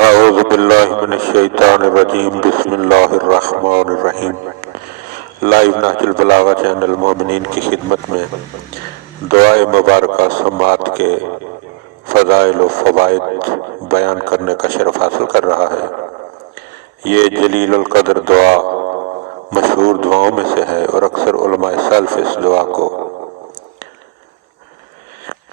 اعوذ باللہ من الشیطان الرجیم بسم اللہ الرحمن الرحیم۔ لائیو نہج البلاغہ چینل مومنین کی خدمت میں دعائے مبارکہ سماعت کے فضائل و فوائد بیان کرنے کا شرف حاصل کر رہا ہے۔ یہ جلیل القدر دعا مشہور دعاؤں میں سے ہے اور اکثر علماء سلف اس دعا کو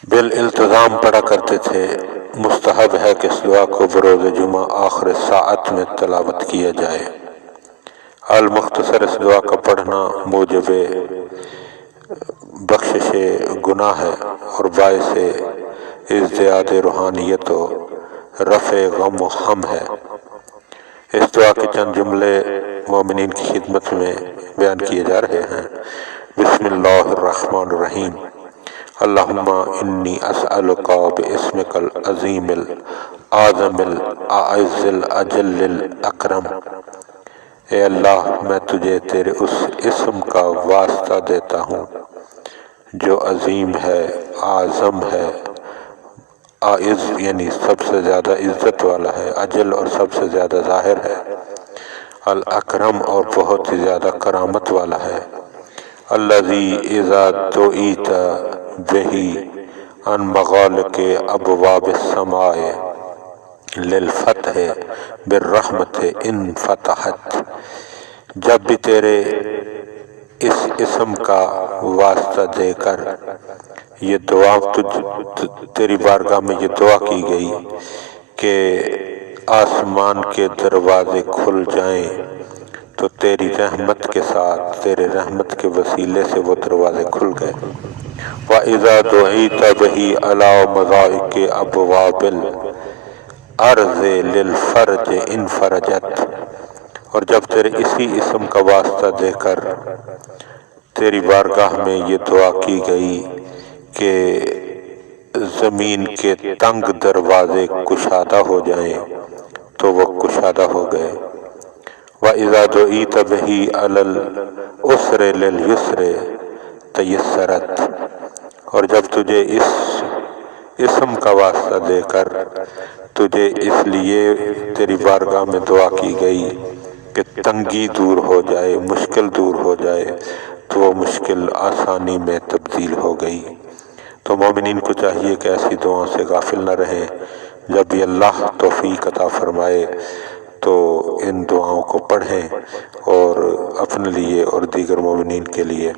بالالتزام پڑھا کرتے تھے۔ مستحب ہے کہ اس دعا کو بروز جمعہ آخر ساعت میں تلاوت کیا جائے۔ المختصر اس دعا کا پڑھنا موجب بخشش گناہ ہے اور باعث ازدیاد روحانیت و رفع غم و ہم ہے۔ اس دعا کے چند جملے مومنین کی خدمت میں بیان کیے جا رہے ہیں۔ بسم اللہ الرحمن الرحیم۔ اللہم انی اسألک باسمک العظیم الاعظم الاعز الاجل الاکرم۔ اے اللہ، میں تجھے تیرے اس اسم کا واسطہ دیتا ہوں جو عظیم ہے، اعظم ہے، اعز یعنی سب سے زیادہ عزت والا ہے، اجل اور سب سے زیادہ ظاہر ہے، الاکرم اور بہت ہی زیادہ کرامت والا ہے۔ الذی اذا دعیت بہی ان مغالق ابواب السماء للفتح بالرحمت انفتحت۔ جب بھی تیرے اس اسم کا واسطہ دے کر یہ دعا تیری بارگاہ میں یہ دعا کی گئی کہ آسمان کے دروازے کھل جائیں، تو تیری رحمت کے ساتھ تیرے رحمت کے وسیلے سے وہ دروازے کھل گئے۔ وَإِذَا دُعِيتَ بِهِ عَلَى مَضَائِقِ أَبْوَابِ الْأَرْضِ لِلْفَرْجِ انْفَرَجَتْ۔ اور جب تیرے اسی اسم کا واسطہ دے کر تیری بارگاہ میں یہ دعا کی گئی کہ زمین کے تنگ دروازے کشادہ ہو جائیں، تو وہ کشادہ ہو گئے۔ وَإِذَا دُعِيتَ بِهِ عَلَى الْعُسْرِ لِلْيُسْرِ تَيَسَّرَتْ۔ اور جب تجھے اس اسم کا واسطہ دے کر تجھے اس لیے تیری بارگاہ میں دعا کی گئی کہ تنگی دور ہو جائے، مشکل دور ہو جائے، تو وہ مشکل آسانی میں تبدیل ہو گئی۔ تو مومنین کو چاہیے کہ ایسی دعاؤں سے غافل نہ رہیں۔ جب بھی اللہ توفیق عطا فرمائے تو ان دعاؤں کو پڑھیں اور اپنے لیے اور دیگر مومنین کے لیے،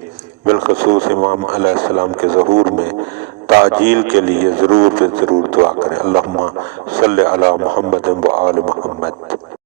بالخصوص امام علیہ السلام کے ظہور میں تعجیل کے لیے ضرور دعا کریں۔ اللہم صلی علی محمد و آل محمد۔